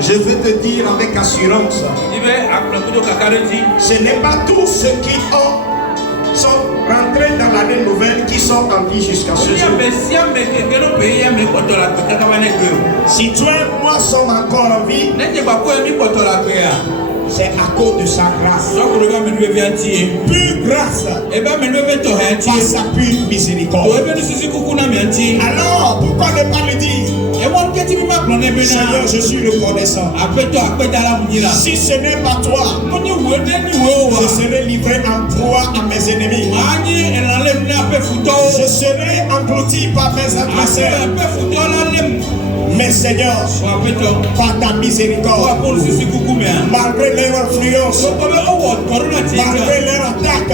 Je veux te dire avec assurance, ce n'est pas tous ceux qui sont rentrés dans l'année nouvelle qui sont en vie jusqu'à ce jour. Si toi et moi sommes encore en vie, c'est à cause de sa grâce. Pure grâce. Par sa pure miséricorde. Alors, pourquoi ne pas le dire? Seigneur, je suis reconnaissant. Si ce n'est pas toi, je serai livré en proie à mes ennemis. Je serai englouti par mes adversaires. Mais Seigneur, par ta miséricorde, malgré leur influence, malgré leur attaque,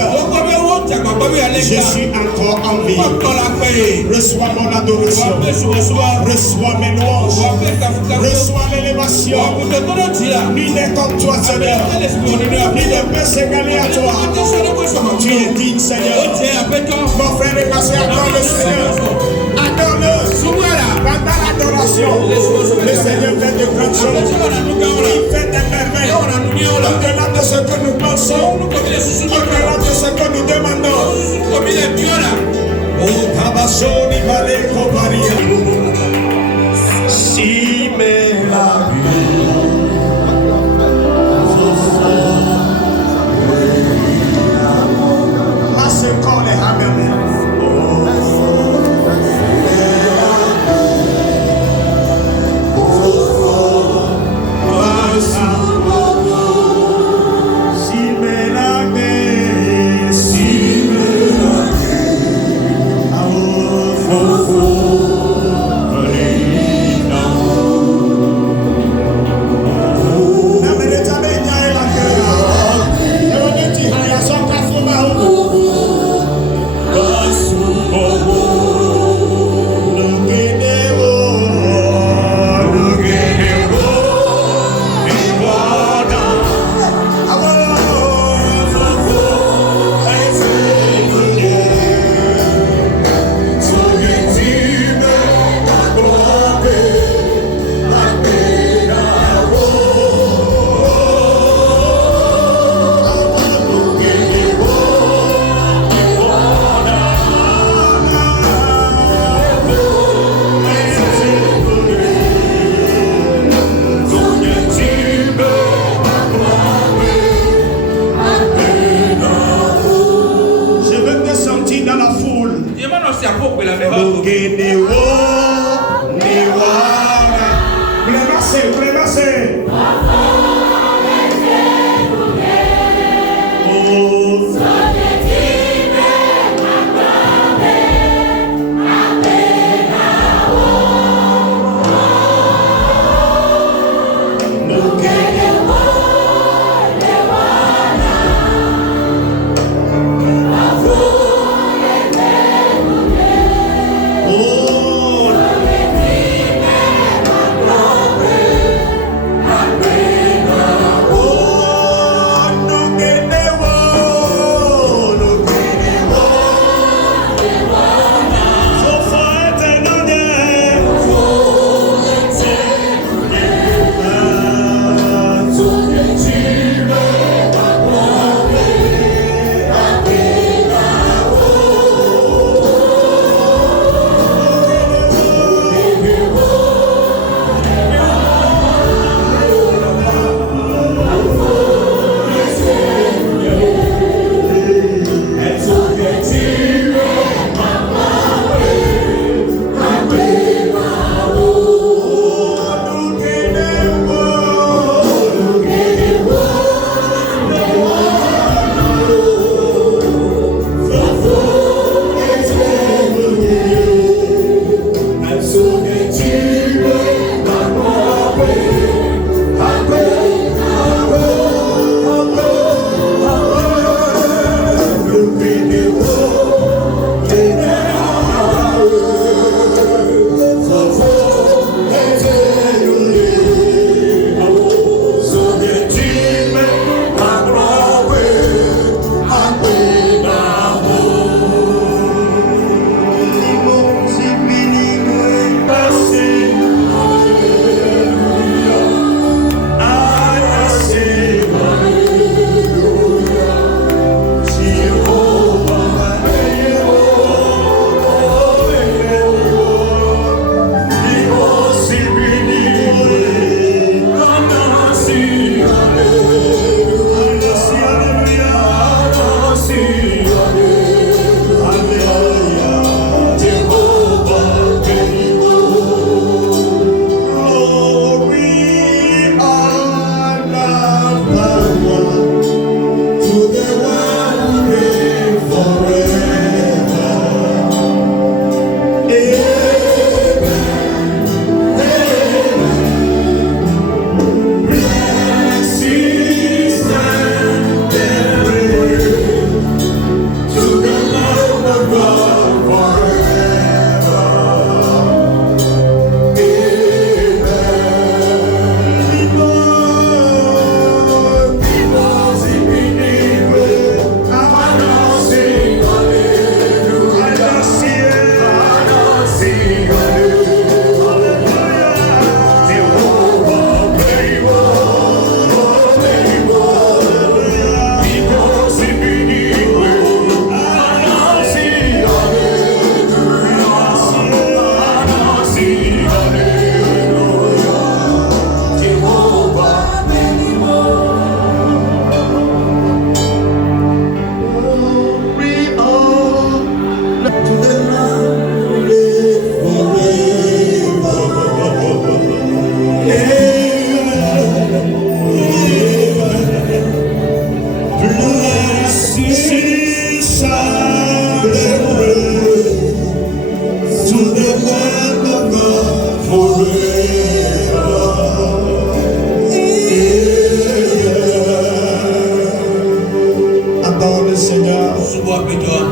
je suis encore en vie. Reçois mon adoration, reçois mes louanges, reçois l'élévation. Nul n'est comme toi, Seigneur, nul ne peut s'égaler à toi. Tu es digne, Seigneur. Mon frère est passé, adore le Seigneur. Adore-le. Pendant l'adoration, le Seigneur fait de grandes choses. Il fait des merveilles. Au-delà de ce que nous pensons, au-delà de ce que nous demandons. Oh, Tabashoni Vale Koparia. Si me la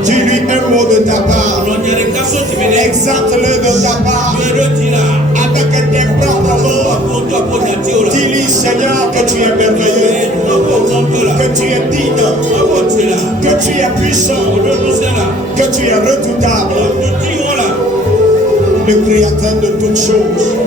Dis-lui un mot de ta part. Exalte-le de ta part. Avec tes propres mots. Dis-lui, Seigneur, que tu es merveilleux. Que tu es digne. Que tu es puissant. Que tu es redoutable. Le créateur de toutes choses.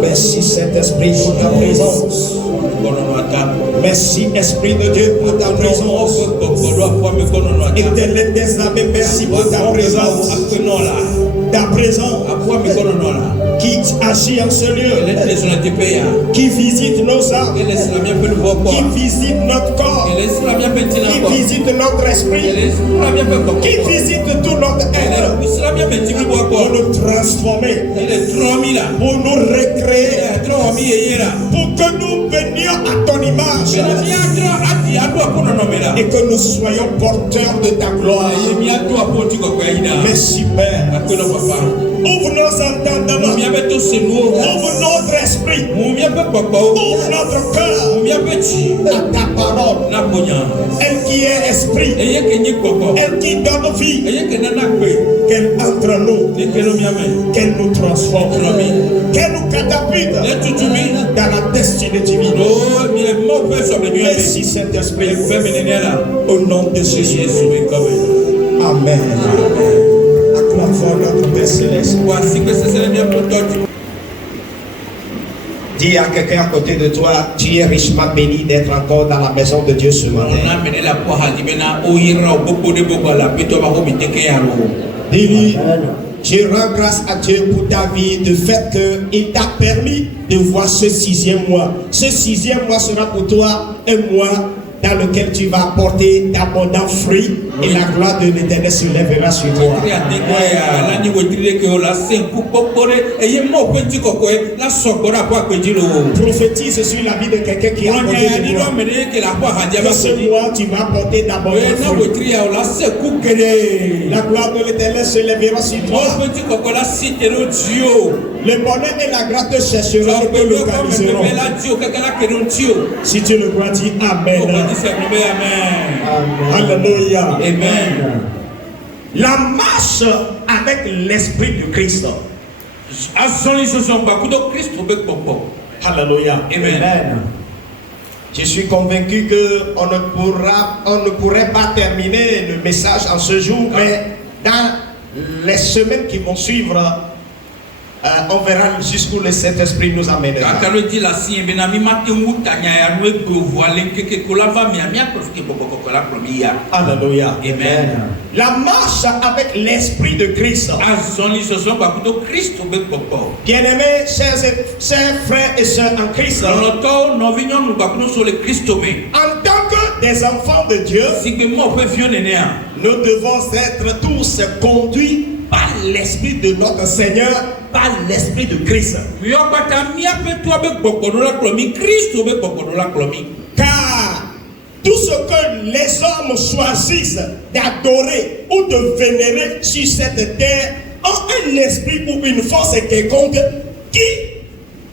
Merci Saint-Esprit pour ta présence. Merci Esprit de Dieu pour ta présence. Éternel des armées, merci pour ta présence. ta présence qui agit en ce lieu, qui visite nos âmes, qui visite notre corps, qui visite notre esprit, qui visite tout notre être pour nous transformer, pour nous recréer, pour que nous venions à ton image et que nous soyons porteurs de ta gloire. Merci Père. Ouvre nos entendements, ouvre notre esprit, ouvre notre cœur à ta parole, elle qui est esprit, elle qui donne vie, qu'elle entre nous, qu'elle nous transforme, qu'elle nous catapulte dans la destinée divine. Merci Saint-Esprit, au nom de Jésus. Amen. Acclamons notre Père Céleste. Dis à quelqu'un à côté de toi, tu es richement béni d'être encore dans la maison de Dieu ce matin. Dis-lui, je rends grâce à Dieu pour ta vie, du fait qu'il t'a permis de voir ce 6e mois. Ce 6e mois sera pour toi un mois dans lequel tu vas apporter d'abondants fruits et la gloire de l'Éternel se lèvera sur toi. Prophétise sur la vie de quelqu'un qui est à côté de toi. Que ce mois tu vas apporter d'abondants fruits. La gloire de l'Éternel se lèvera sur toi. Le bonheur et la grâce te chercheront et te localiseront. Si tu le crois, dis Amen. Amen. Alléluia. Amen. La marche avec l'Esprit du Christ. Alléluia. Amen. Je suis convaincu qu'on ne pourrait pas terminer le message en ce jour, mais dans les semaines qui vont suivre, on verra jusqu'où le Saint-Esprit nous amènera. Alléluia. Amen. La marche avec l'Esprit de Christ. Bien-aimés, chers frères et sœurs en Christ, en tant que des enfants de Dieu, nous devons être tous conduits par l'Esprit de notre Seigneur, par l'Esprit de Christ. Car tout ce que les hommes choisissent d'adorer ou de vénérer sur cette terre ont un esprit ou une force quelconque qui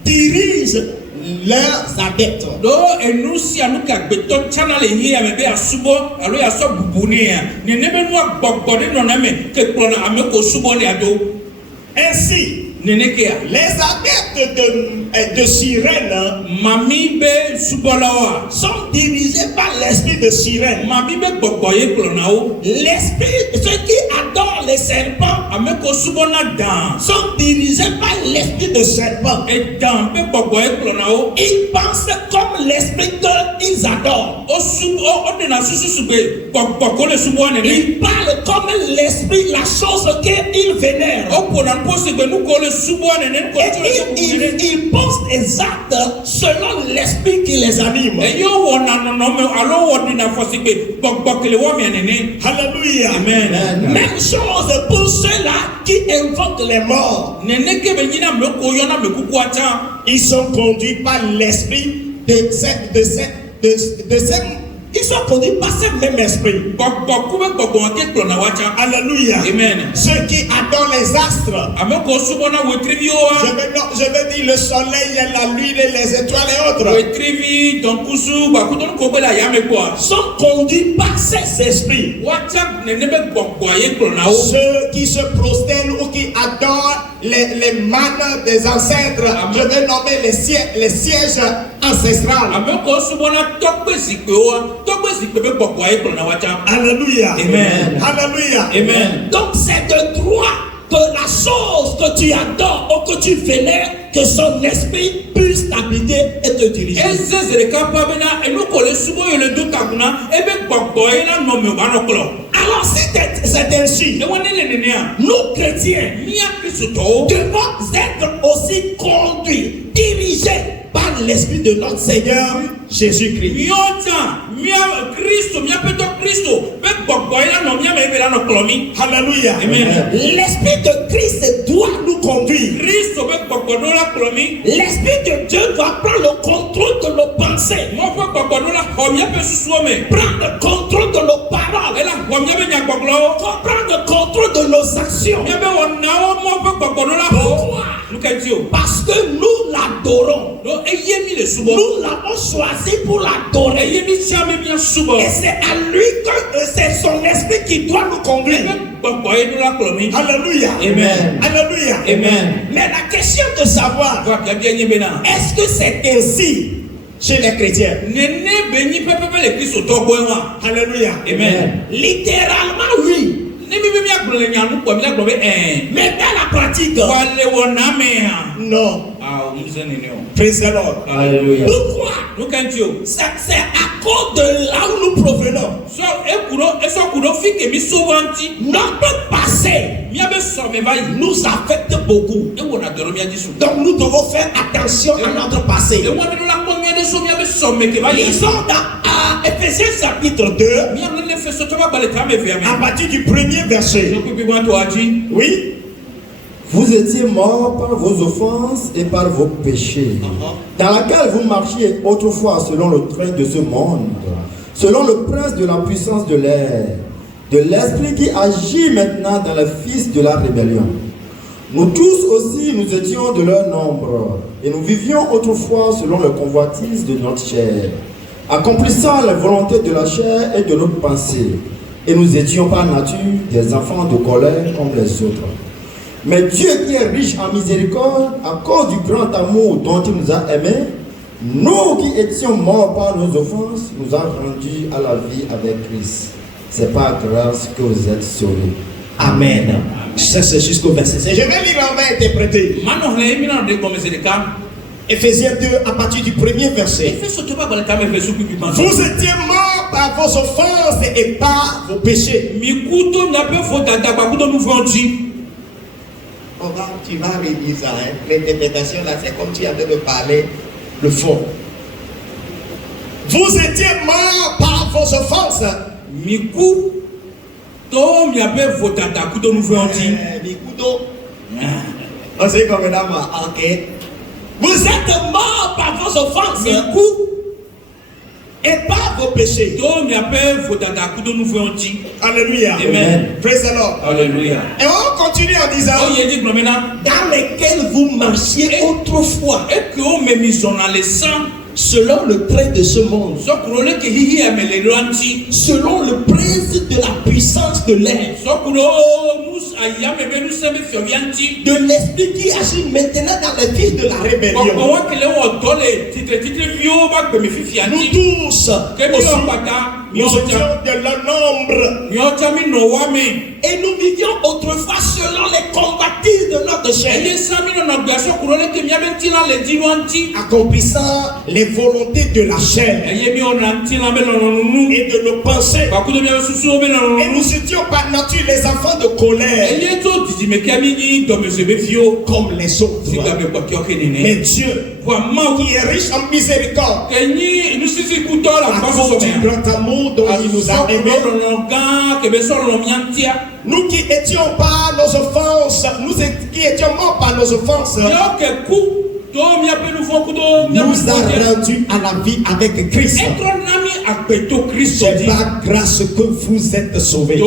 dirige leurs adeptes. Ainsi, les adeptes de Sirène sont dirigés par l'esprit de Sirène. L'esprit, ceux qui adorent les serpents sont dirigés par l'esprit de serpent. Ils pensent comme l'esprit qu'ils adorent. Ils parlent comme l'esprit, la chose qu'ils vénèrent. Ils pensent exact selon l'esprit qui les anime. Alléluia. Amen. Même chose pour ceux-là qui invoquent les morts. Ils sont conduits par l'esprit ils sont conduits par ce même esprit. Alléluia. Amen. Ceux qui adorent les astres. Je vais dire le soleil, la lune, les étoiles et autres. Sont conduits par ces esprits. Ceux qui se prosternent ou qui adorent les mannes des ancêtres. Je vais nommer les sièges ancestrales. Alléluia. Amen. Alléluia. Amen. Donc c'est de droit que la chose que tu adores ou que tu vénères, que son esprit puisse t'habiter et te diriger. Alors si c'est ainsi, nous chrétiens devons être aussi conduits, dirigés par l'Esprit de notre Seigneur Jésus-Christ. Alléluia. Amen. L'Esprit de Christ doit nous conduire. L'Esprit de Dieu doit prendre le contrôle de nos pensées. Prendre le contrôle de nos paroles. Prendre le contrôle de nos actions. Pourquoi? Parce que nous l'adorons. Nous l'avons choisi pour l'adorer. Et c'est à lui que c'est son esprit qui doit nous conduire. Alléluia. Amen. Alléluia. Amen. Mais la question de savoir, est-ce que c'est ainsi chez les chrétiens? Alléluia. Amen. Littéralement, oui. Mais dans la pratique, non. Praise the Lord. Alléluia. Pourquoi? C'est à cause de là où nous provenons. Notre passé nous affecte beaucoup. Donc nous devons faire attention à notre passé. Lisons dans Ephésiens chapitre 2, à partir du premier verset. Oui. Vous étiez morts par vos offenses et par vos péchés, dans laquelle vous marchiez autrefois selon le train de ce monde, selon le prince de la puissance de l'air, de l'esprit qui agit maintenant dans les fils de la rébellion. Nous tous aussi, nous étions de leur nombre, et nous vivions autrefois selon le convoitise de notre chair, accomplissant la volonté de la chair et de notre pensée. Et nous étions par nature des enfants de colère comme les autres. Mais Dieu qui est riche en miséricorde, à cause du grand amour dont il nous a aimés, nous qui étions morts par nos offenses, nous a rendus à la vie avec Christ. C'est par grâce que vous êtes sauvés. Amen. C'est jusqu'au verset. Je vais lire en main interpréter. Ephésiens 2 à partir du premier verset. Vous étiez morts par vos offenses et par vos péchés. Tu vas redire ça, hein? L'interprétation là, c'est comme tu avais de parler le fond. Vous étiez morts par vos offenses. On sait comme d'abord, ok. Vous êtes morts par vos offenses et par vos péchés. Alléluia. Amen. Praise the Lord. Alléluia. Et on continue en disant dans lesquels vous marchiez autrefois selon le trait de ce monde, selon le principe de la puissance de l'air, de l'esprit qui agit maintenant dans les fils de la rébellion. Nous tous aussi, nous étions de leur nombre et nous vivions autrefois selon les convoitises de notre chair, accomplissant les volontés de la chair et de nos pensées. Et nous étions par nature les enfants de colère comme les autres. Mais Dieu, qui est riche en miséricorde, à cause du grand amour dont il nous a aimés, nous qui étions par nos offenses, nous qui étions morts par nos offenses, nous a rendus à la vie avec Christ. C'est par grâce que vous êtes sauvés.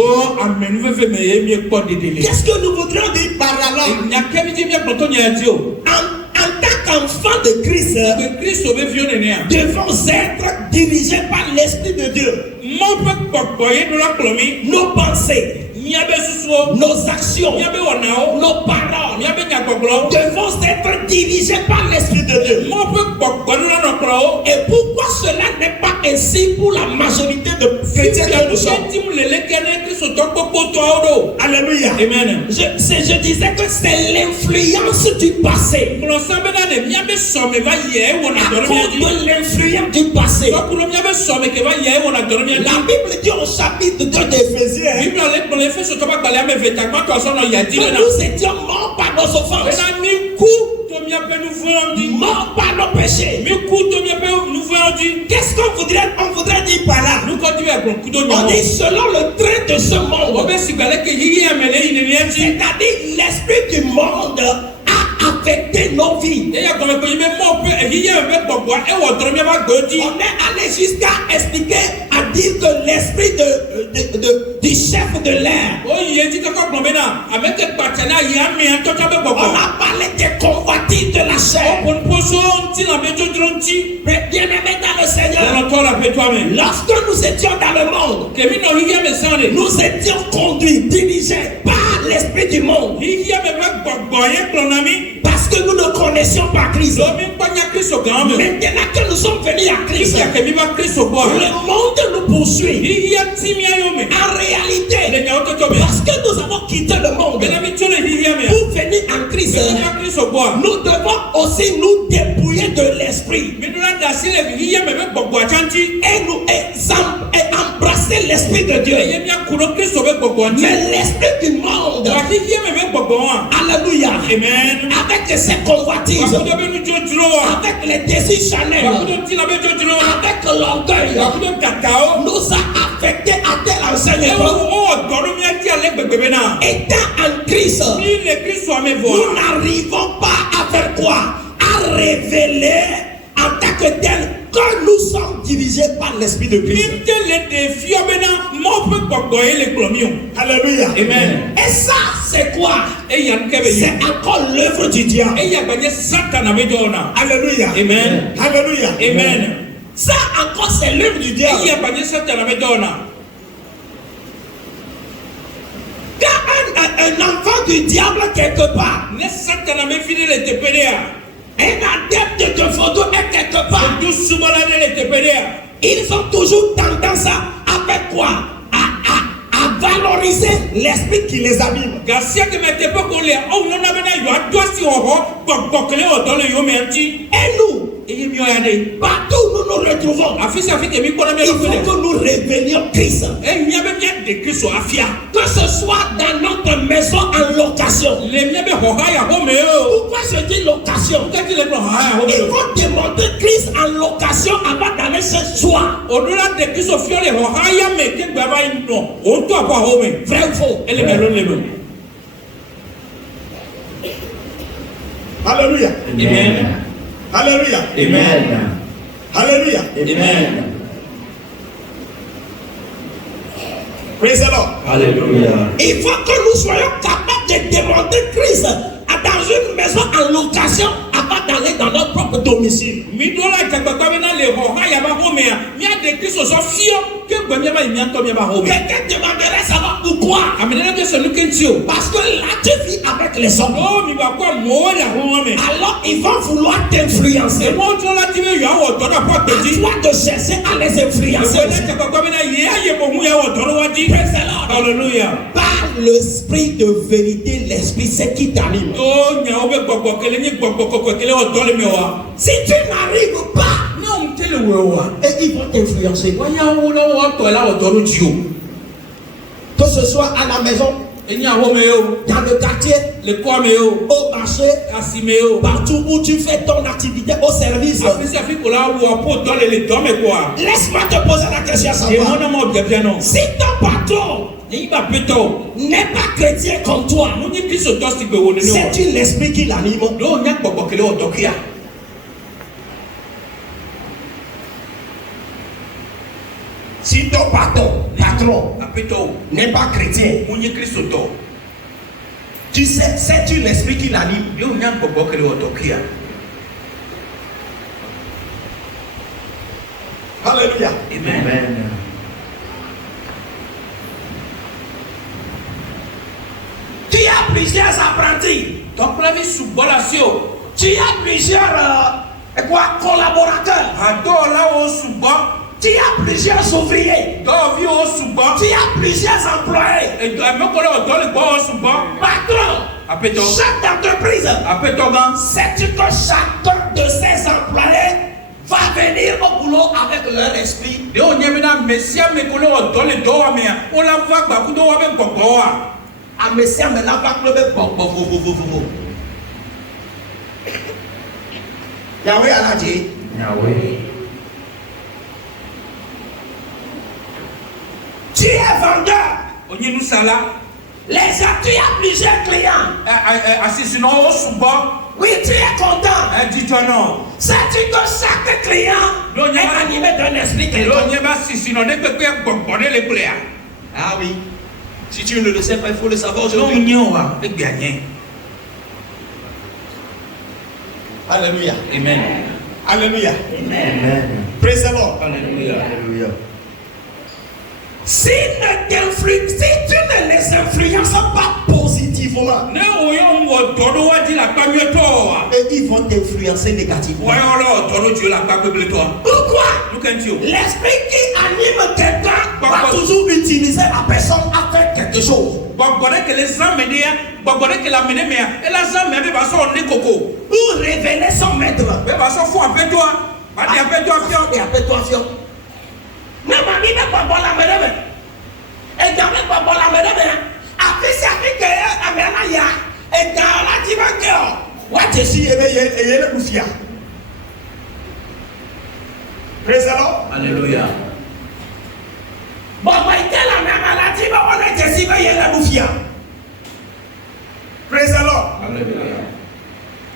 Qu'est-ce que nous voudrions dire par là? En tant qu'enfants de Christ, devons être dirigés par l'Esprit de Dieu. Nos pensées, nos actions, nos paroles devons être dirigés par l'Esprit de Dieu. Et pourquoi cela n'est pas ainsi pour la majorité de chrétiens que nous sommes? Alléluia. Amen. Je disais que c'est l'influence du passé. À cause de l'influence du passé. La Bible dit au chapitre 2 d'Éphésiens que nous étions morts par nos offenses, morts par nos péchés. Qu'est-ce qu'on voudrait dire par là? On dit selon le train de ce monde. C'est-à-dire l'esprit du monde a affecté nos vies. On est allé jusqu'à expliquer, à dire que l'esprit du chef de l'air. On a parlé des convoitises de la chair. Bien-aimés dans le Seigneur, lorsque nous étions dans le monde, nous étions conduits, dirigés par l'esprit du monde. Parce que nous ne connaissions pas Christ. Maintenant que nous sommes venus à Christ, le monde nous poursuit. En réalité, parce que nous avons quitté le monde pour venir en Christ, nous devons aussi nous dépouiller de l'esprit et nous embrasser l'esprit de Dieu. Mais l'esprit du monde, alléluia, Amen, avec ses convoitises, avec les désirs charnels, avec l'orgueil, nous a affectés à tel enseignement. Étant en Christ, nous n'arrivons pas à faire quoi? À révéler en tant que tel que nous sommes dirigés par l'esprit de Christ. Alléluia. Amen. Et ça, c'est quoi? C'est encore l'œuvre du diable. Alléluia. Amen. Alléluia. Amen. Ça encore, c'est l'œuvre du diable. Quand un enfant du diable quelque part, un adepte de photo est quelque part, ils ont toujours tendance à faire quoi? À valoriser l'esprit qui les abîme. Et nous, partout où nous nous retrouvons, il faut que nous révélions Christ. Que ce soit dans notre maison en location. Pourquoi je dis location? Il faut démontrer Christ en location avant d'aller chez soi. Vrai ou faux? Alléluia. Amen. Alléluia. Amen. Alléluia. Amen. Praise the Lord. Alléluia. Il faut que nous soyons capables de démontrer Christ dans une maison en location avant d'aller dans notre propre domicile. Quelqu'un demanderait savoir pourquoi. Parce que là tu vis avec les hommes. Alors ils vont vouloir t'influencer. À toi de chercher à les influencer. Alléluia. Par l'esprit de vérité, l'esprit c'est qui t'anime. Si tu n'arrives pas, et ils vont t'influencer. Que ce soit à la maison, dans le quartier, au marché, partout où tu fais ton activité au service. Laisse-moi te poser la question à savoir. Si ton patron n'est pas chrétien comme toi, c'est-il l'esprit qui l'anime? Si ton patron n'est pas chrétien, tu sais, c'est-tu l'esprit qui l'anime? Alléluia. Amen. Tu as plusieurs apprentis. Tu as plusieurs collaborateurs. Tu as plusieurs ouvriers. Tu as plusieurs employés. Patron, chef d'entreprise. Sais-tu que chacun de ces employés va venir au boulot avec leur esprit? Yahweh a dit. Tu es vendeur. Les gens, tu as plusieurs clients. Oui, tu es content. Sais-tu que chaque client est animé d'un esprit quelconque? Ah oui. Si tu ne le sais pas, il faut le savoir aujourd'hui. Alléluia. Amen. Alléluia. Amen. Praise the Lord. Alléluia. Si tu ne les influences pas positivement, et ils vont t'influencer négativement. Pourquoi? L'esprit qui anime quelqu'un va toujours utiliser la personne à faire quelque chose. Pour révéler son maître. Et appelle-toi fion. Mais mamie ne pas la madame. Et jamais pas la madame. Après ça fait que la ya. Et dans la dimension. What is she et le boufia. Praise the Lord. Alléluia. Bon, moi il la même maladie, mais on est ici et le boufia. Praise the Lord. Alléluia.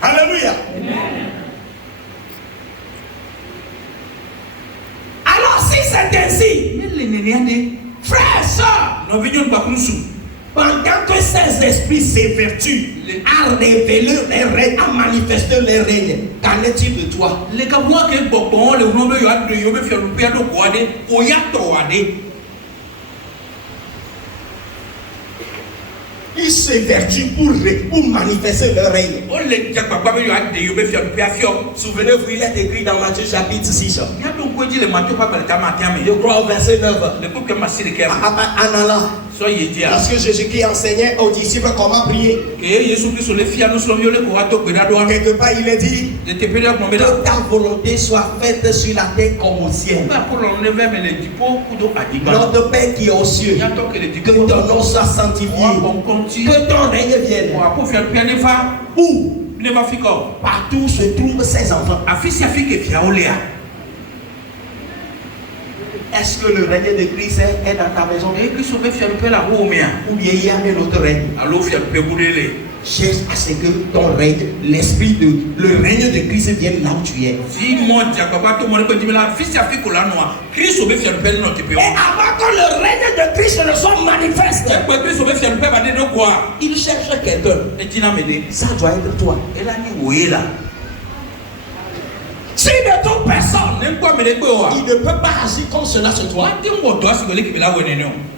Alléluia. Alors si c'est ainsi, frères, sœurs, pendant que ces esprits s'évertuent à révéler les règnes, à manifester les règnes, qu'en est-il de toi? Ils s'évertuent pour manifester leur règne. Souvenez-vous, il est écrit dans Matthieu chapitre 6. Je crois au verset 9. En allant. Parce que Jésus-Christ enseignait aux disciples comment prier. Quelque part, il est dit que ta volonté soit faite sur la terre comme au ciel. Notre Père qui est aux cieux, que ton nom soit sanctifié, que ton règne vienne. Où? Partout se trouvent ses enfants. Est-ce que le règne de Christ est dans ta maison? Ou bien il y a un autre règne? Cherche à ce que ton règne, le règne de Christ vienne là où tu es. Et avant que le règne de Christ ne soit manifeste, il cherche quelqu'un. Ça doit être toi. Si de toute personne, il ne peut pas agir comme cela sur toi.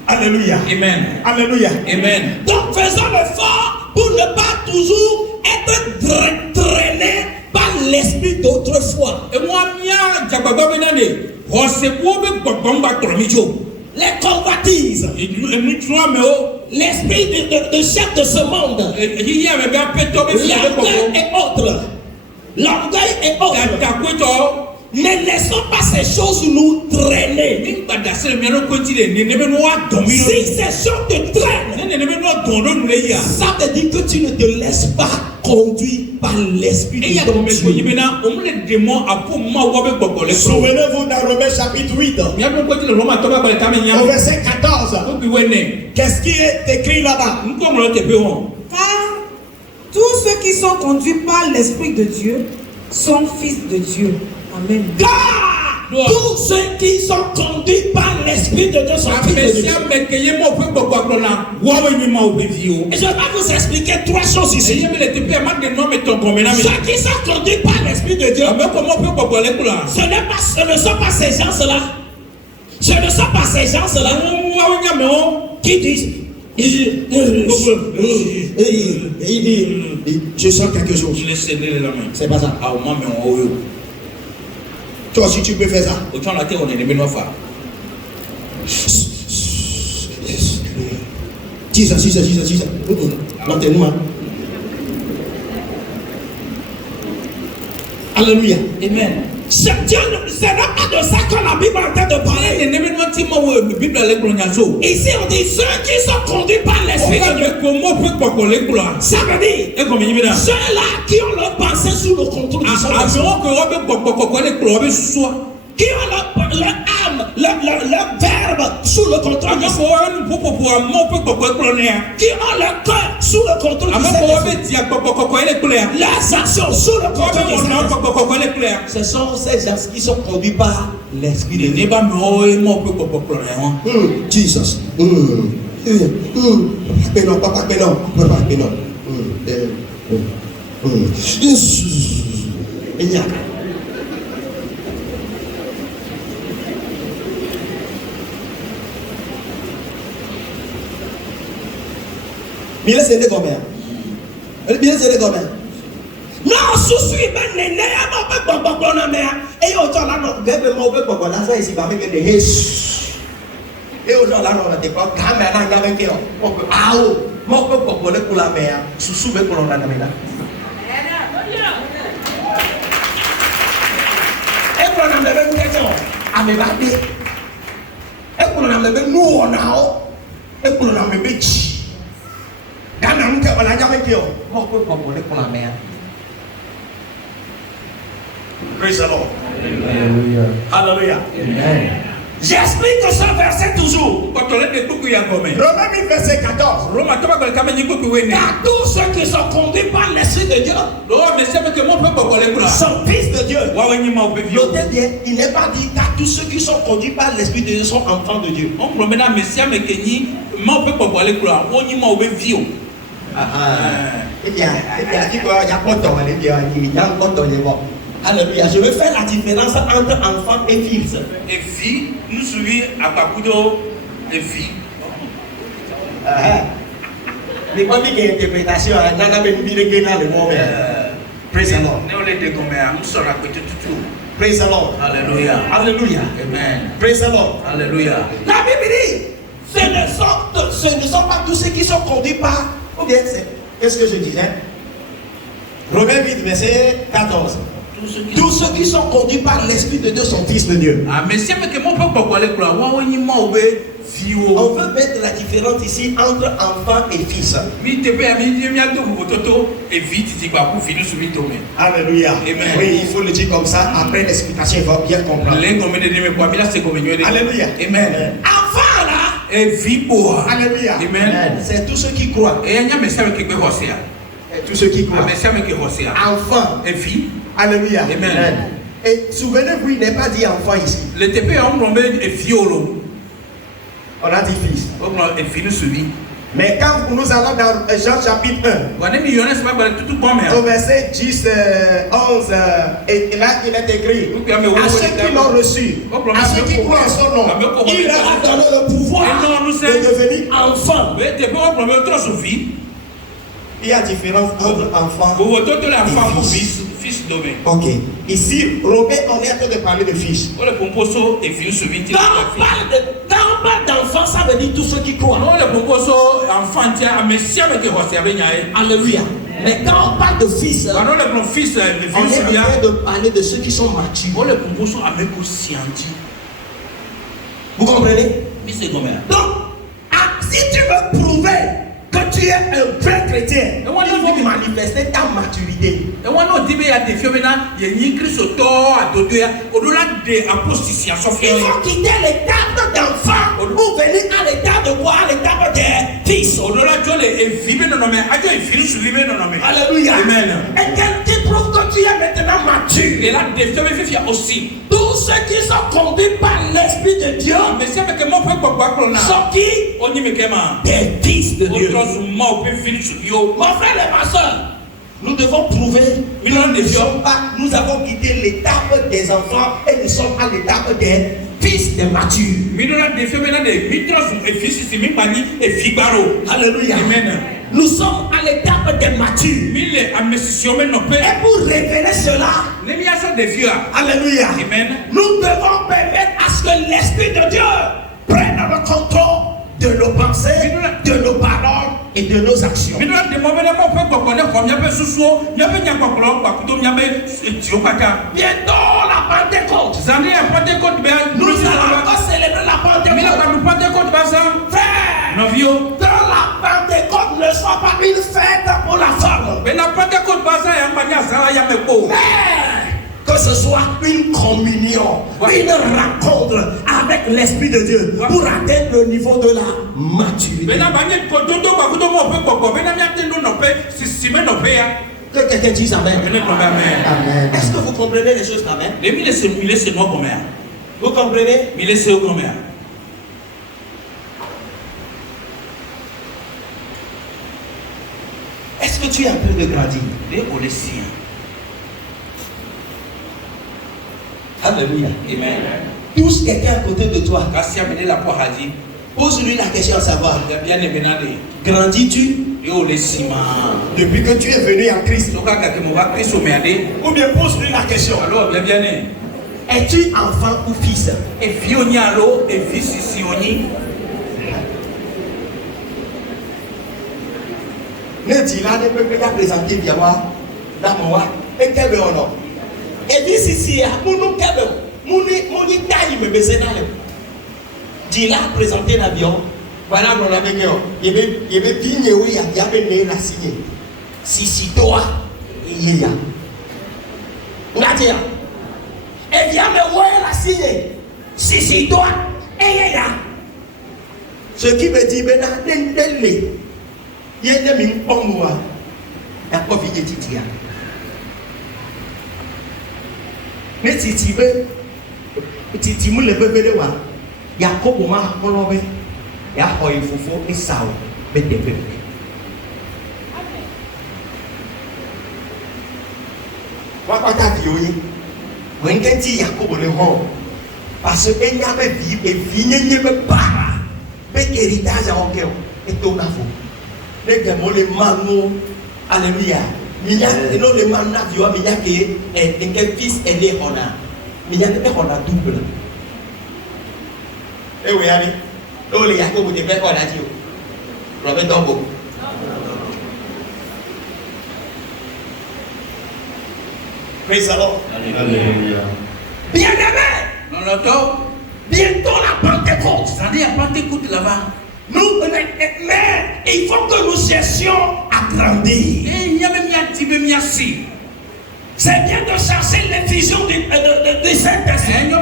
Alléluia. Amen. Alléluia. Amen. Donc faisons l'effort pour ne pas toujours être traîné par l'esprit d'autrefois. Les convoitises, l'esprit de chef de ce monde, l'orgueil et autres. Ne laissons pas ces choses nous traîner. Si ces choses te traînent, ça veut dire que tu ne te laisses pas conduire par l'esprit de ton Dieu. Souvenez-vous dans Romains chapitre 8, au verset 14. Qu'est-ce qui est écrit là-bas? Car tous ceux qui sont conduits par l'Esprit de Dieu sont fils de Dieu. Amen. Car tous ceux qui sont conduits par l'Esprit de Dieu sont fils de Dieu. Et je vais vous expliquer trois choses ici. Ceux qui sont conduits par l'Esprit de Dieu, ce ne sont pas ces gens-là. Ce ne sont pas ces gens-là qui disent je sens quelque chose. Je laisse serrer la main. C'est pas ça. Toi aussi tu peux faire ça. Dis ça. Maintenant. Alléluia. Amen. Ce n'est pas de ça que la Bible est en train de parler. Ici on dit ceux qui sont conduits par l'Esprit de Dieu. Ça veut dire ceux-là qui ont leur pensée sous le contrôle du Saint-Esprit. Qui ont leur âme, leur verbe sous le contrôle du Saint-Esprit. Qui ont leur cœur sous le contrôle du Saint-Esprit. Leurs actions sous le contrôle du Saint-Esprit. Ce sont ces gens qui sont conduits par l'Esprit de Dieu. Jesus. Papa, Bien c'est combien? Bien c'est combien? Non, sous-suit, mais n'est pas bon, et autant là, non, bébé, mon bébé, là, ça ici, va avec des hés. Et autant là, non, t'es pas, caméra, avec eux. On peut, ah, mon bébé, pour la mer, sous-sous, mais pour la mer. Et pour la mer, vous êtes à me battre. Et pour la mer, nous, on a, et pour la mer, Praise the Lord. Alléluia. Hallelujah. Amen. J'explique ce verset toujours. Romains 8, verset 14. Car tous ceux qui sont conduits par l'Esprit de Dieu sont fils de Dieu. Notez bien, il n'est pas dit car tous ceux qui sont conduits par l'Esprit de Dieu sont enfants de Dieu. Alléluia. Je vais faire la différence entre enfant et fils. Et fille, nous suivons à Pakudo et fille. Les premières interprétations, on a même dit que dans le monde. Praise the Lord. Praise the Lord. Alléluia. Alléluia. Amen. Praise the Lord. Alléluia. La Bible dit, ce ne sont pas tous ceux qui sont conduits par. Ou bien, qu'est-ce que je disais? Romains 8, verset 14. Tous ceux qui sont conduits par l'Esprit de Dieu sont fils de Dieu. On veut mettre la différence ici entre enfant et fils. Alléluia. Amen. Oui, il faut le dire comme ça. Après l'explication, il va bien comprendre. Alléluia. Amen. Enfant là. Alléluia. Amen. C'est tous ceux qui croient. Et tous ceux qui croient. Enfant. Alléluia. Amen. Et souvenez-vous, il n'est pas dit enfant ici. On a dit fils. Mais quand nous allons dans Jean chapitre 1, au verset 10, 11, et là il est écrit à ceux qui l'ont reçu, à ceux qui croient en son nom, il leur a donné le pouvoir de devenir enfant. Il y a différence entre enfant et fils. Ok. Ici, Romain, on est en train de parler de fils. Quand on parle d'enfant, ça veut dire tous ceux qui croient. Alléluia. Mais quand on parle de fils, on est en train de parler de ceux qui sont matures. Vous comprenez? Donc, si tu veux prouver que tu es un vrai chrétien, il faut manifester ta maturité. Il faut quitter l'étape d'enfant pour venir à l'étape de quoi? À l'étape des fils. Alléluia. Amen. Et qui prouve que tu es maintenant mature. Tous ceux qui sont conduits par l'Esprit de Dieu sont qui? Des fils de Dieu. Mon frère et ma soeur, nous devons prouver que nous avons quitté l'étape des enfants et nous sommes à l'étape des fils des matures. Alléluia. Amen. nous sommes à l'étape des matures. Et pour révéler cela, alléluia, amen, nous devons permettre à ce que l'Esprit de Dieu prenne le contrôle de nos pensées, de nos paroles et de nos actions. Bientôt la Pentecôte. Nous allons encore célébrer la Pentecôte. Frère, dans la Pentecôte ne soit pas une fête pour la femme. Mais que ce soit une communion, une rencontre avec l'Esprit de Dieu pour atteindre le niveau de la maturité. Que quelqu'un dise Amen. Amen. Est-ce que vous comprenez les choses Amen? Vous comprenez? Est-ce que tu es en train de grandir? Alléluia. Amen. Tous quelqu'un à côté de toi. Pose-lui la question à savoir. Grandis-tu? Depuis que tu es venu en Christ. Ou bien pose-lui la question. Es-tu enfant ou fils? Ne dis là, ne peux pas présenter bien moi. Et quel est honneur? Et puis si mon taille me baisse dans le. Dis là, présenter l'avion. Voilà, on a bien. Il y avait digne, oui, il y avait né la signé. Si toi, il y a. On a dit. Et bien, mais ouais, la signé. Si toi, il y a. Ce qui veut dire, maintenant, il y a des gens qui ont la COVID de Titia. Mais si tu veux, si mu le bébé de wa, Yakob ma kolobe, ya hoy fufo Esau bete bébé. Wa kwa ta biyoyi, wen kenti Yakob le ho, parce que enya be bi e vinyenye be para, be héritage a onkel et ton afo. Ne gemo le mano, alléluia. Minya no le manna vio minya ke quel fils est né hona minya ne hona double e we ani o le Yakob de be ko la ji o Robert Dombo. Praise the Lord. Alléluia. Bien-aimé, bientôt la Pentecôte. Ça dit la Pentecôte là-bas. Nous, mais il faut que nous cherchions à grandir. C'est bien de chercher l'effusion du Saint-Esprit.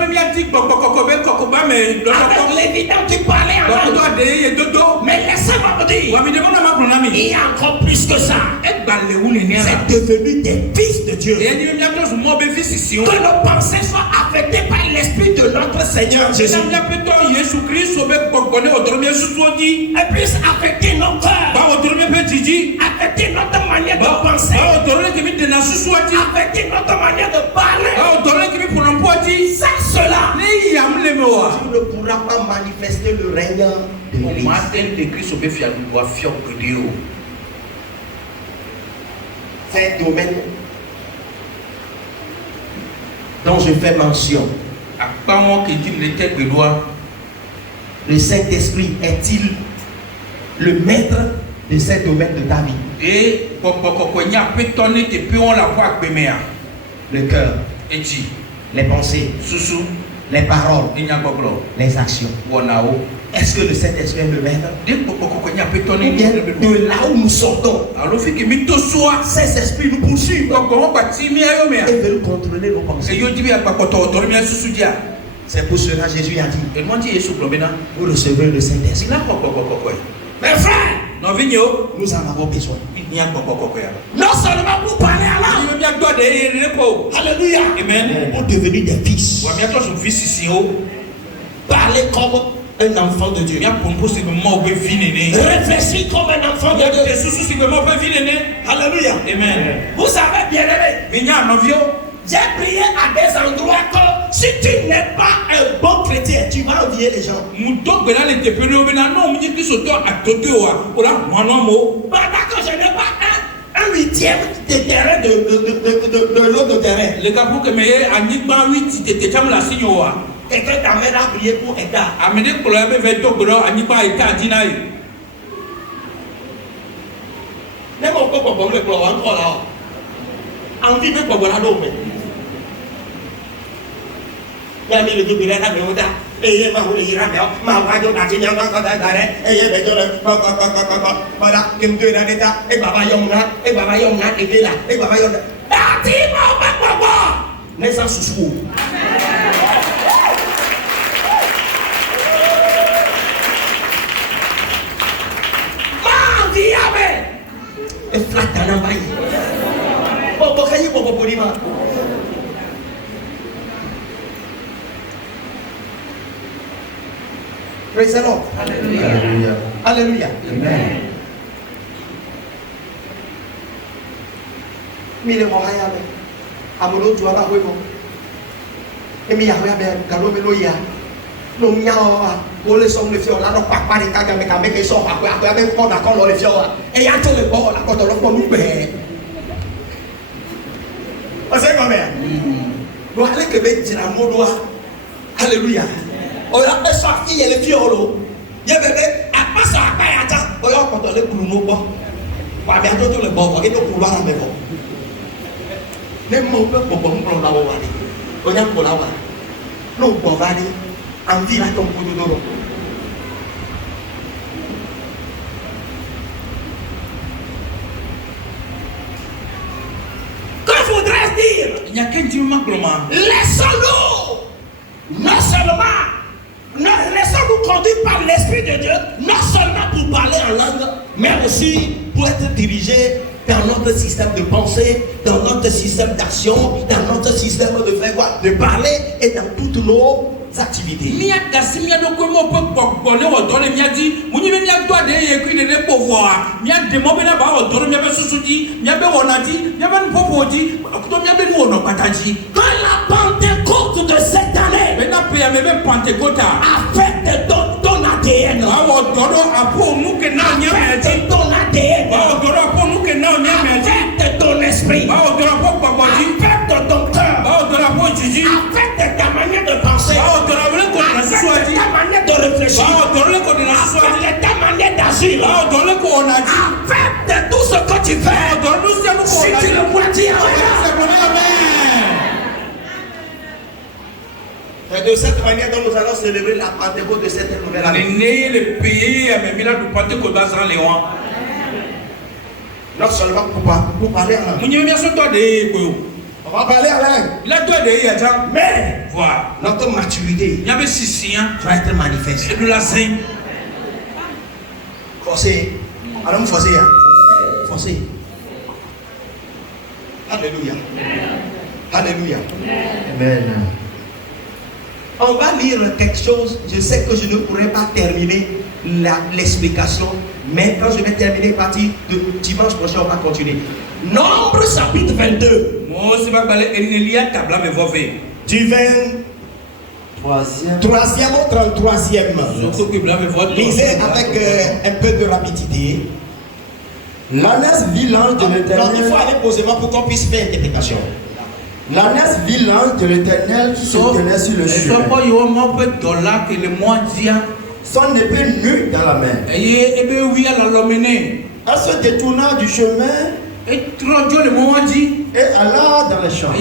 Avec l'évidence du palais en mais laissez-moi vous dire, il y a encore plus que ça. C'est devenu des fils de Dieu. Que nos pensées soient affectées par l'Esprit de notre Seigneur Jésus. Et puisse affecter nos cœurs, affecter notre manière de penser, affecter notre manière de parler. Sans cela, tu ne pourras pas manifester le règne de l'Église. C'est un domaine dont je fais mention. Le Saint-Esprit est-il le maître de ce domaine de ta vie? Le cœur, les pensées, les paroles, les actions. Est-ce que le Saint-Esprit est le maître? Ou bien de là où nous sortons, ces esprits nous poursuivent et veulent contrôler nos pensées. C'est pour cela que Jésus a dit, vous recevez le Saint-Esprit. Mais frère, nous en avons besoin. Non seulement pour parler à l'âme. Alléluia. Amen. Pour devenir des fils. Parler comme un enfant de Dieu. Réfléchir comme un enfant de Dieu. Alléluia. Amen. Vous savez bien aimé, j'ai prié à des endroits que si tu n'es pas un un bon chrétien, tu vas envier les gens. D'accord, je n'ai pas un huitième de terrain de l'autre terrain. Les gars, pour que meilleur à Nigba 8, c'était déjà la signe. Quelqu'un t'amène à prier pour État. Amenez pour le veto, à Nigba État, Dinaï. Même on peut pas le gloire encore là. En vie de pas voilà l'homme. Il y a mis le double là, mais on a. Et il m'a voulu dire, ma radio n'a pas d'arrêt. Et il y a voilà, qui me donne un état. Et Baba Yomna était là. Et Baba Yomna. Ah, dis-moi, naissance sous chou. Et flat à l'envahir. Praise the Lord. Alléluia. Alléluia. Amen. Mille mohaya be. Amono juala huevo. Emi ya be galo melo ya. No miao wole som le fio la no papa ni kaga me kambe ke so pa ko be ko na ko lo le fio a. E ya to le bo la ko to lo ko nu be. O se ko me. Do ale ke be jira modo. Alléluia. Oya pe so fi ye le fio lo. Ye bebe apasa apa ya ta. Oya ko to le kulu no bo. Wa be to le bo e no kulu ara me bo. Ne mo pe bo mo la wa ni. Oya ko la wa. No bo va ni. Envie là ton coup de dos. Que voudrais-je dire? Il n'y a qu'un Dieu macroma. Laissons-nous, non seulement, laissons-nous conduire par l'Esprit de Dieu, non seulement pour parler en langue, mais aussi pour être dirigés dans notre système de pensée, dans notre système d'action, dans notre système de faire quoi, de parler et dans toutes nos activités. Mia dasimia do ko mo po le wo do le mia di munyi be mia do de ye ku ne po vo a mia de mo be na ba wo do mia be susu di mia be wona di mia be popo di ko mia be wo no pataji. Quand la Pentecôte de cette année be na pe ya me be Pentecôte affecte ton ADN. Ba wo do do apo mu ke na nya me di ton ADN. Ba wo do do apo mu ke na nya me di affecte ton esprit. Ba wo do apo papa di affecte ton cœur. Ba wo do apo jiji affecte ta manière de penser. Ta manière de réfléchir, ta manière d'agir, affecte tout ce que tu fais. Si tu le crois, dire c'est de cette manière dont nous allons célébrer la Pentecôte de cette nouvelle année. Non seulement pour parler en langue. On va parler en langue. Mais voilà, notre maturité doit être manifeste. Et de la scène. Forcé. Alors forcé. Forcé. Alléluia. Alléluia. Amen. On va lire quelque chose. Je sais que je ne pourrai pas terminer l'explication. Mais quand je vais terminer partie de dimanche prochain, on va continuer. Nombre chapitre 22. Du 23e au 33e. Lisez avec un peu de rapidité. L'ânesse vit l'ange de l'Éternel. Il faut aller posément pour qu'on puisse faire interprétation. L'ânesse vit l'ange de l'Éternel qui se tenait sur le chemin. Son épée nue dans la main. Elle se détourna du chemin et alla dans les champs.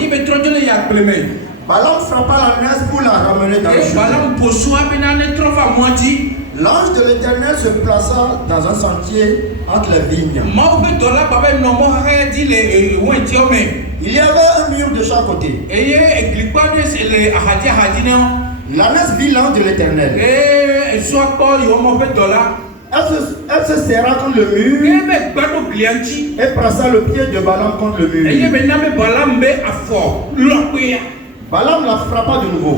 Balaam frappa l'ânesse pour la ramener dans le chemin. L'ange de l'Éternel se plaça dans un sentier entre les vignes. Il y avait un mur de chaque côté. L'ânesse vit l'ange de l'Éternel. Elle se serra contre le mur et pressa le pied de Balaam contre le mur. Balaam la frappa de nouveau.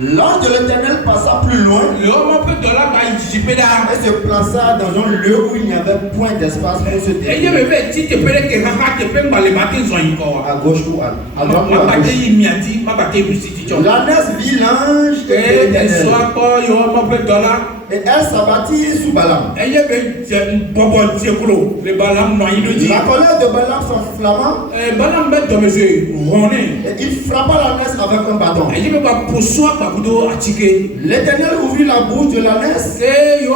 L'ange de l'Éternel passa plus loin et se plaça dans un lieu où il n'y avait point d'espace pour se défiler. À gauche ou à droite ou à gauche. L'ânesse vit l'ange de l'Éternel et elle s'abattit sous Balaam. La colère de Balaam s'enflamma et il frappa l'ânesse avec un bâton. L'Éternel ouvrit la bouche de l'ânesse et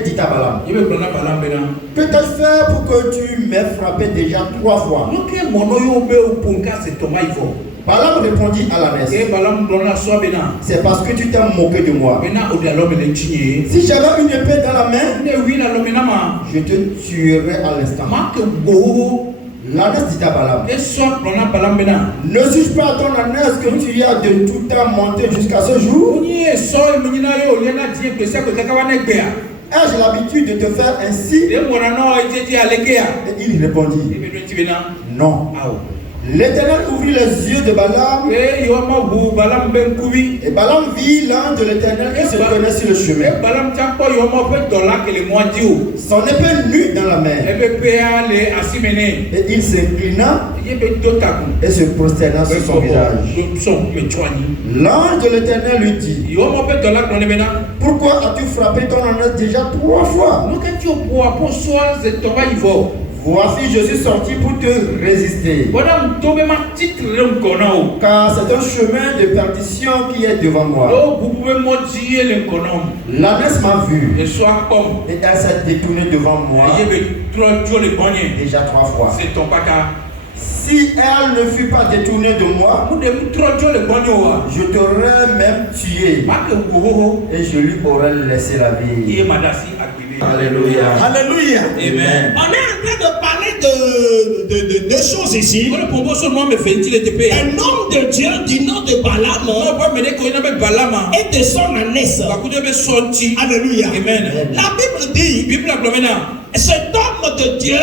dit à Balaam: peut-elle faire pour que tu m'aies frappé déjà 3 fois? Balaam répondit à l'ânesse: c'est parce que tu t'es moqué de moi. Si j'avais une épée dans la main, je te tuerais à l'instant. L'ânesse dit à Balaam: ne suis-je pas à ton ânesse que tu y as de tout temps monté jusqu'à ce jour? Ai-je l'habitude de te faire ainsi? Et il répondit: non. L'Éternel ouvrit les yeux de Balaam et Balaam vit l'ange de l'Éternel qui se tenait sur le chemin, son épée nue dans la main, et il s'inclina et se prosterna sur son visage. L'ange de l'Éternel lui dit: pourquoi as-tu frappé ton ânesse déjà 3 fois? Voici, je suis sorti pour te résister, car c'est un chemin de perdition qui est devant moi. L'ânesse m'a vu et elle s'est détournée devant moi déjà 3 fois. Si elle ne fut pas détournée de moi, je t'aurais même tué et je lui aurais laissé la vie. Alléluia. Alléluia. Amen. On est en train de parler de choses ici. Un homme de Dieu du nom de Balaam et de son ânesse. Alléluia. Amen. La Bible dit, cet homme de Dieu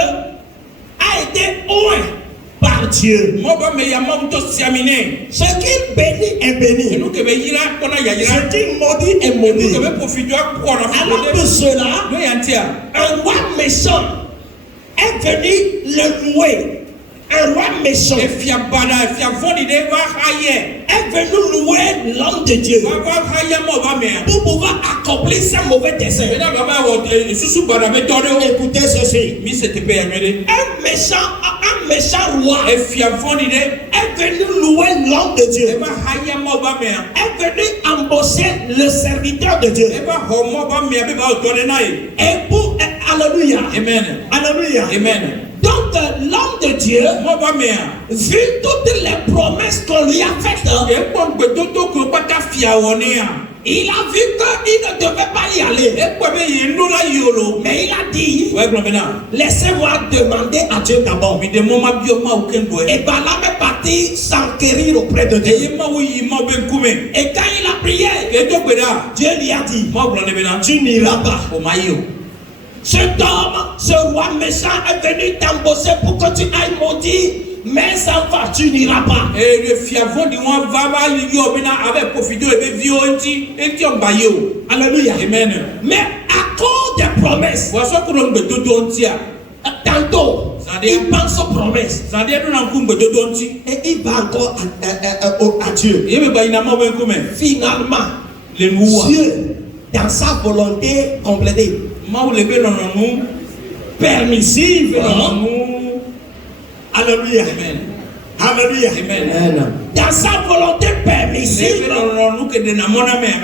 a été oint par Dieu. Ce qu'il bénit est béni. Ce qu'il maudit est maudit. Alors de cela, un roi méchant est venu le louer. Un roi méchant est venu louer l'homme de Dieu pour pouvoir accomplir ses mauvais desseins. Écoutez ceci. Un méchant roi est venu louer l'homme de Dieu. Est venu embaucher le serviteur de Dieu. Et pour... Alléluia. Amen. Alléluia. Amen. Donc l'homme de Dieu, vu toutes les promesses qu'on lui a faites, il a vu qu'il ne devait pas y aller. Mais il a dit: laissez-moi demander à Dieu d'abord. Et Balaam est parti s'enquérir auprès de Dieu. Et quand il a prié, Dieu lui a dit: tu n'iras pas. Cet homme, ce roi méchant est venu t'embaucher pour que tu ailles maudire mes enfants, tu n'iras pas. Alléluia. Amen. Mais à cause des promesses, tantôt il pense aux promesses et il va encore à Dieu. Finalement, Dieu, dans sa volonté complétée, permissive, alléluia. Alléluia. Amen. Dans sa volonté permissive,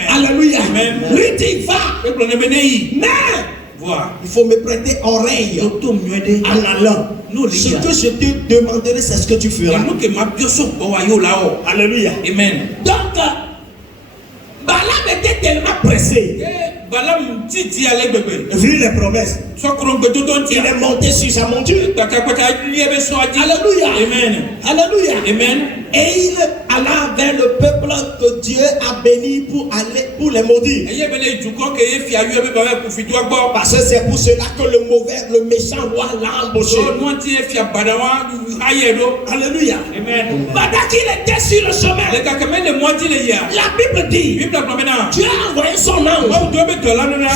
alléluia. Lui dit: va. Mais il faut me prêter oreille en allant. Ce que je te demanderai, c'est ce que tu feras. Alléluia. Amen. Donc, Balaam était tellement pressé. Vu les promesses, il est monté sur sa monture. Alléluia. Amen. Alléluia. Amen. Et il alla vers le peuple que Dieu a béni pour aller pour les maudire. Parce que c'est pour cela que le méchant roi l'a embauché. Alléluia. Amen. Pendant qu'il était sur le chemin, la Bible dit, Dieu a envoyé son ange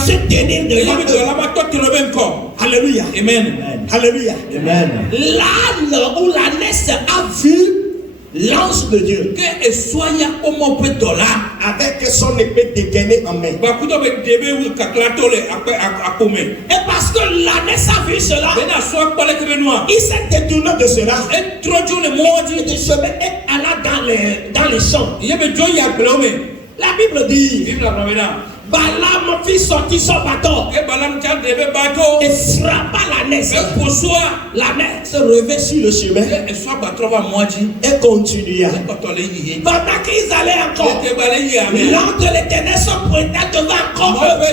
se tenir devant eux. Alléluia. Amen. Alléluia. Amen. L'âne ou l'ânesse a vu l'ange de Dieu avec son épée dégainée en main. Et parce que l'ânesse a vu cela, il s'est détourné de cela. Et du chemin et alla dans les champs. La Bible dit, Balaam fit sortir son bâton et frappa l'ânesse. L'ânesse se revint sur le chemin et continua. Pendant qu'ils allaient encore, l'ange de l'Éternel se pointa devant encore eux.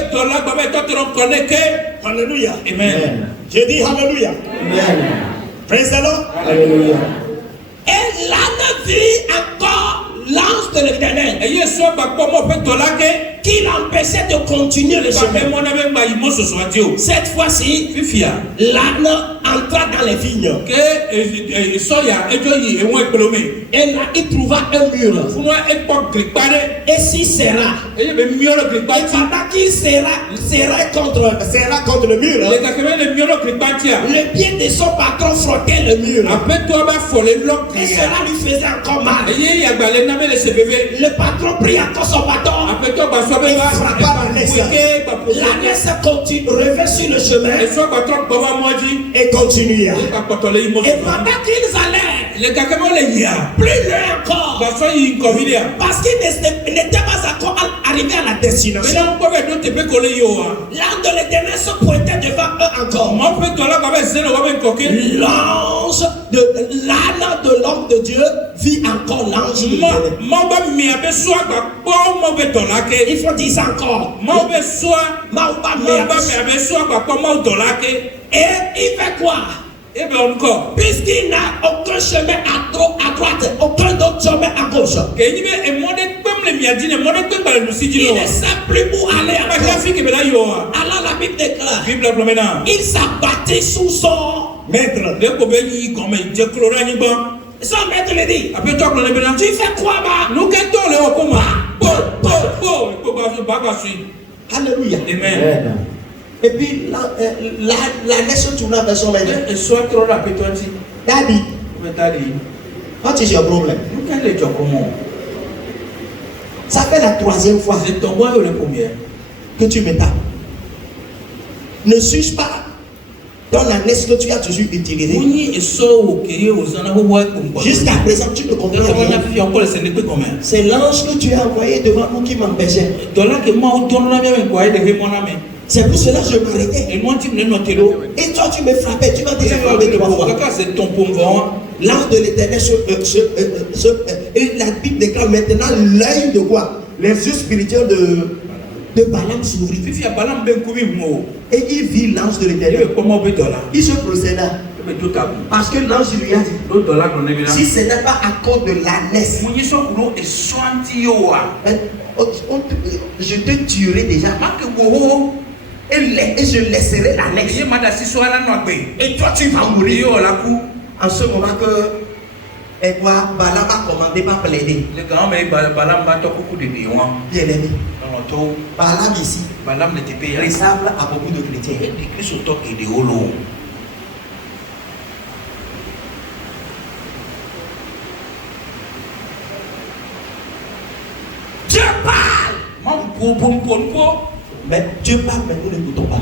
Alléluia. Amen. J'ai dit Alléluia. Amen. Praise the Lord. Alléluia. Et l'âne vit encore l'ange de l'Éternel qui l'empêchait de continuer le chemin. Cette fois-ci, l'âne entra dans les vignes. Et là, il trouva un mur. Et s'y serra. Et pendant qu'il serrait contre le mur, le pied de son patron frottait le mur. Et cela lui faisait encore mal. Le patron prit encore son bâton et frappa l'ânesse. L'ânesse revint sur le chemin et continua. Et pendant qu'ils allaient, plus loin encore, parce qu'ils n'étaient pas encore arrivés à la destination, l'ange de l'Éternel se pointait devant eux encore. L'âne de l'homme de Dieu vit encore l'ange de l'Éternel. Il faut dire ça encore. Et il fait quoi? Puisqu'il n'a aucun chemin à droite, aucun autre chemin à gauche, il ne sait plus où aller encore. Alors la Bible déclare, il s'abattit sous son maître. Son maître lui dit, tu fais quoi Alléluia. Amen. Et puis l'ânesse se tourna vers son maître. Daddy, what is your problem? Ça fait la 3e fois que tu me tapes. Ne suis-je pas ton ânesse que tu as toujours utilisé? Jusqu'à présent, tu ne comprends rien. C'est l'ange que tu as envoyé devant nous qui m'empêchait. C'est pour cela que je m'arrêtais. Et toi, tu me frappais, tu m'as déjà frappé 3 fois. L'ange de l'Éternel et la Bible déclare maintenant l'œil de quoi? Les yeux spirituels de Balaam s'ouvrit. Et il vit l'ange de l'Éternel. Il se procéda. Parce que l'ange lui a dit, si ce n'est pas à cause de l'ânesse, je te tuerai déjà. Et je laisserai l'ânesse. Et toi tu vas mourir. En ce moment que Balaam a commandé par plaider. Bien aimé. Balaam ici ressemble à beaucoup de chrétiens. Dieu parle. Mais Dieu parle, mais nous n'écoutons pas.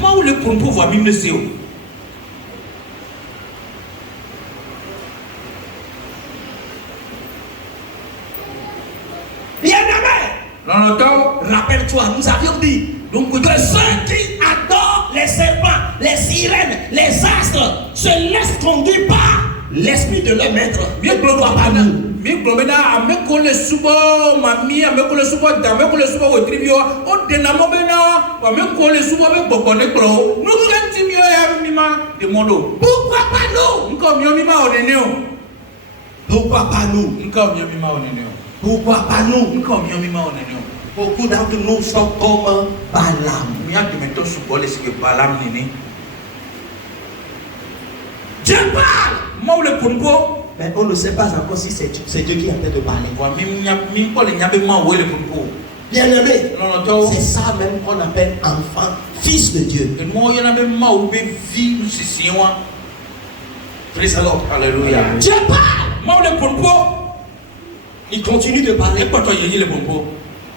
Bien-aimé, rappelle-toi, nous avions dit que ceux qui adorent les serpents, les sirènes, les astres se laissent conduire par l'esprit de leur maître. Ne crois pas nous. Pourquoi pas nous? Pourquoi pas nous? Pourquoi pas nous? Beaucoup d'entre nous sont comme Balaam. Dieu parle! Mais on ne sait pas encore si c'est Dieu qui est en train de parler. Bien aimé, c'est ça même qu'on appelle enfant, fils de Dieu. Praise the Lord. Alléluia. Dieu parle! Il continue de parler.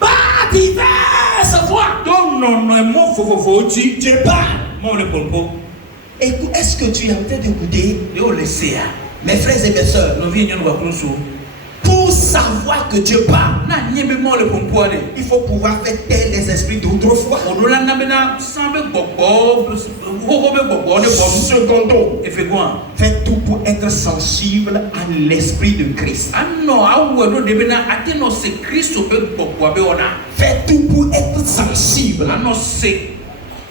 Par diverses voix. Dieu parle. Écoute, est-ce que tu es en train d'écouter? Mes frères et mes soeurs, pour savoir que Dieu parle, il faut pouvoir faire taire les esprits d'autrefois. Secondo, faites tout pour être sensible à l'esprit de Christ. Faites tout pour être sensible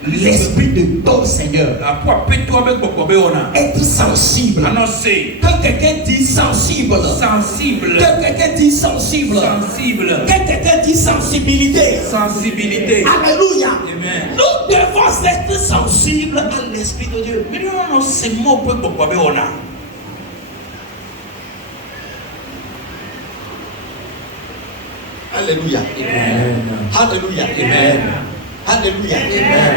l'esprit de ton Seigneur. Être sensible. Que quelqu'un dit sensible. Que quelqu'un dit sensible. Que quelqu'un dit sensibilité. Alléluia. Amen. Nous devons être sensibles à l'esprit de Dieu. Alléluia. Amen. Alléluia. Amen. Alléluia. Amen.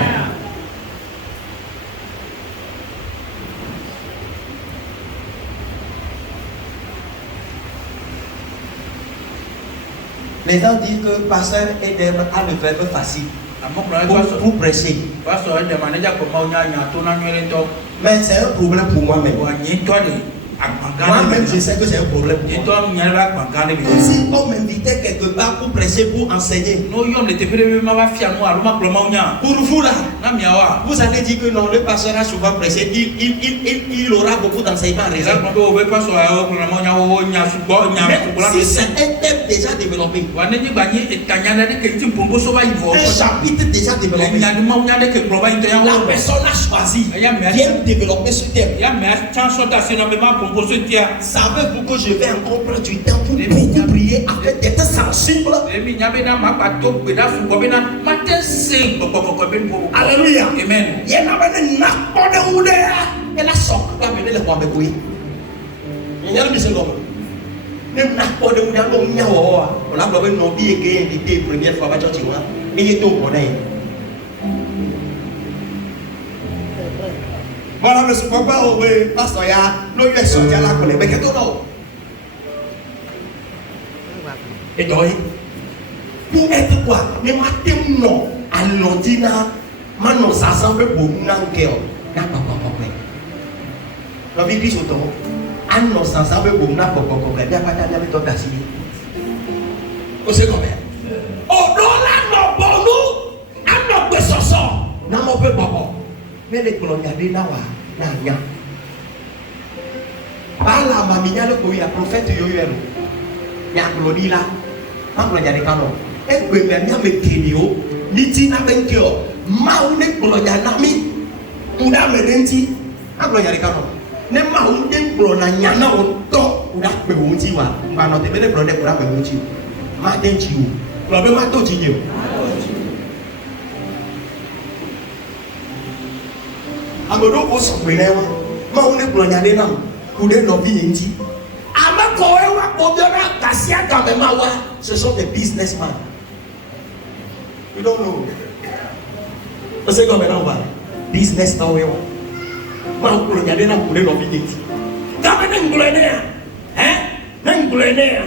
Les gens disent que pasteur Edem a le verbe facile pour prêcher. Mais c'est un problème pour moi-même. Moi-même, je sais que c'est un problème. Si on m'invitait quelque part pour prêcher, pour enseigner, pour vous là, vous allez dire que non, le pasteur a souvent prêché, il aura beaucoup d'enseignements à réserve. Mais si c'est un thème déjà développé, un chapitre déjà développé, la personne a choisi, vient développer ce thème. Ça veut pour que je vais encore prendre du temps pour beaucoup prier afin d'être sensible. Alléluia. Amen. Il y en a pas de rouleur. Elle a sorti la mener le roi de Bouy. Il y a le monsieur l'homme. Même n'a pas de rouleur. On a besoin de nos billets qui est invité première fois à Tchotchi. Et il est au bonheur. Voilà, monsieur Papa, oui, pasteur, il y a l'autre sorti à la colère, mais qu'est-ce que et donc, pour être quoi? Mais ma thème non, à l'ordina, maintenant ça semble pour nous n'enquêter. N'a pas compris. La vie dit autant. À nous ça semble pour nous n'a pas compris. N'a pas d'aller dans la cité. Vous savez combien? Oh non là non pour nous, à nous que ça sort. N'a pas peur papa. Mais les colonialistes là wa na par la mamia le koya prophète yoyelo ya glori là ma colonia de kano e gbe me nya me kenio ni ti na be nkio ma u ne colonia na mi u da me denti ma colonia de kano ne ma u ne colonia nya na o to u da pe wo ti wa ba no te be le bro de ko da pe wo ti ma denti o lo be ma to ti ni o amodo ko so pe lewa ma o ne colonia de na ku de no bi nti ama ko e wa ko bi ra kasia ka me ma wa ce sont des businessmen. You don't know. Vous savez comment on va? Business now we want. Ma ko nya de na ku de no bi nti ka me ne ngulene na ngulene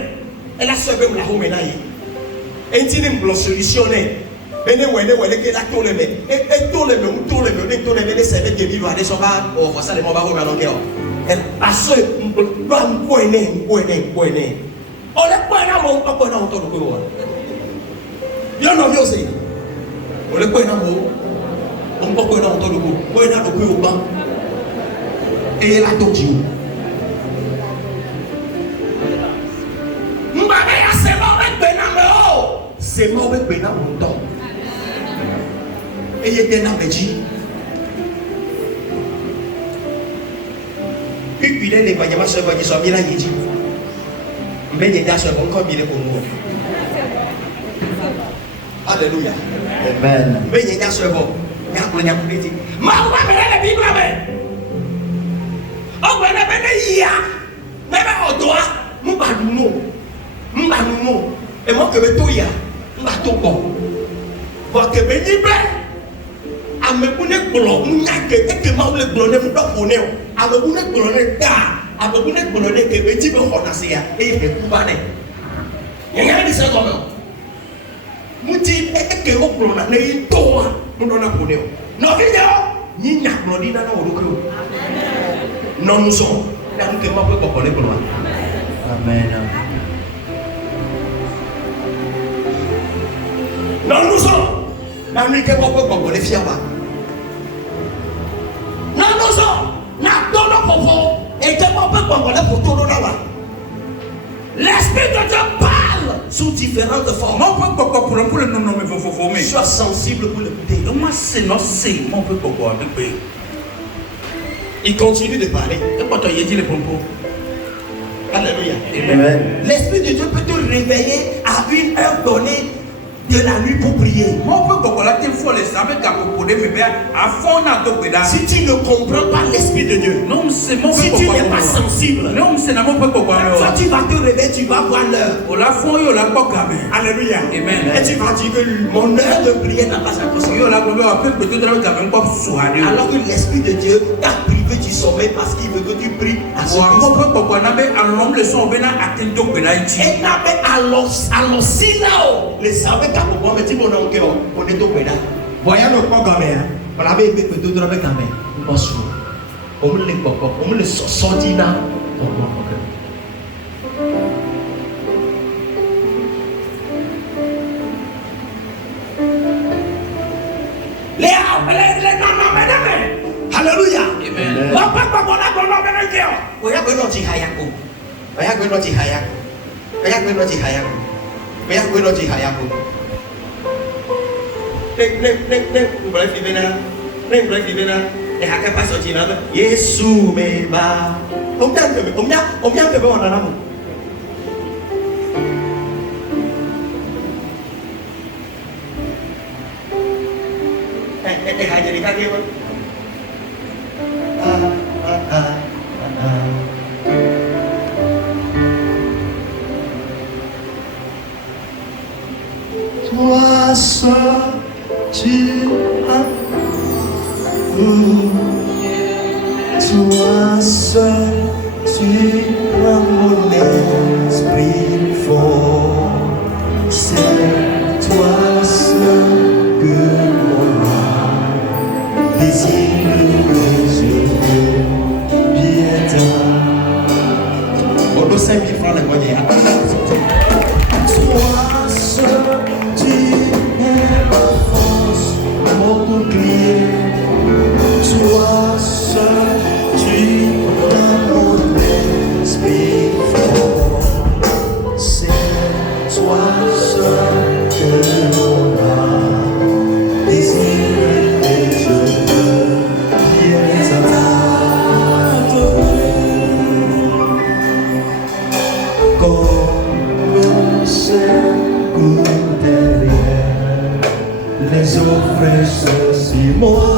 ela so be mu la ho me na yi enti ni mblo solution ne ene wele ke la to le me e to le me to le me to le me se be ke bi wa de so ba o ko sa le mo ba ho ba lo ke o el aso ba ko ene o le ko na mo ko na to do ko wa yo no yo se o le ko na mo o ko na to do ko na do ko ba e la to ji mba be ya se mo be na me o se mo be na mo to et il était dans le dit. Puis il est les voyants se voient sont bien là il dit. Mais il y a encore bien pour nous. Alléluia. Amen. Mais il y a bon. Il y a politique. Ma on va mettre la Bible avec. On va mettre il y a. Mais on doit. M'banou. Et moi que me tout ya. M'batou bon. Voir que me libre. A me connaître blanc. M'yake. Et que ma le blanc ne me doit connaître. A me connaître blanc ne da. A me connaître blanc ne que me dit me connaître ya. Et me coupaner. Il y a des choses comme ça. Muti eke o blona na itoa ndo na kuneo no video ni nya blodi na o lokro non nous sommes na nke ma ko ko le blona Amen. non nous sommes na nke ma ko le fiaba non nous sommes na dono popo et que ma ko le photo na wa l'esprit de Dieu parle sous différentes formes. Sois sensible pour l'écouter. Il continue de parler. Alléluia. Amen. L'esprit de Dieu peut te réveiller à une heure donnée de la nuit pour prier. Si tu ne comprends pas l'esprit de Dieu, si tu n'es pas sensible, quand tu vas te réveiller, tu vas voir l'heure. Alléluia. Amen. Et tu vas dire que mon heure de prière n'a pas approché. Alors que l'esprit de Dieu t'a privé du sommeil parce qu'il veut que tu pries à ce moment. Et n'avait alors si là-haut, les savait qu'à pouvoir me dire on est au pédale. Voyons le point quand même. On l'avait fait que tout le monde quand même. On me le sortit là. Alléluia. Amen. Yesu meba. Omnya ke ba wana namu. Haja di kaki ba. Toi seul, tu as toi seul, tu rends mon esprit fort. C'est toi seul que mon âme désire bien tard. On doit 5 000 francs la moitié. Toi seul, tu es ma force, mon bouclier. Toi seul, tu as mon esprit fort. C'est toi seul que mon âme désire et je veux bien t'adorer. Comme c'est derrière les eaux fraîches si moi.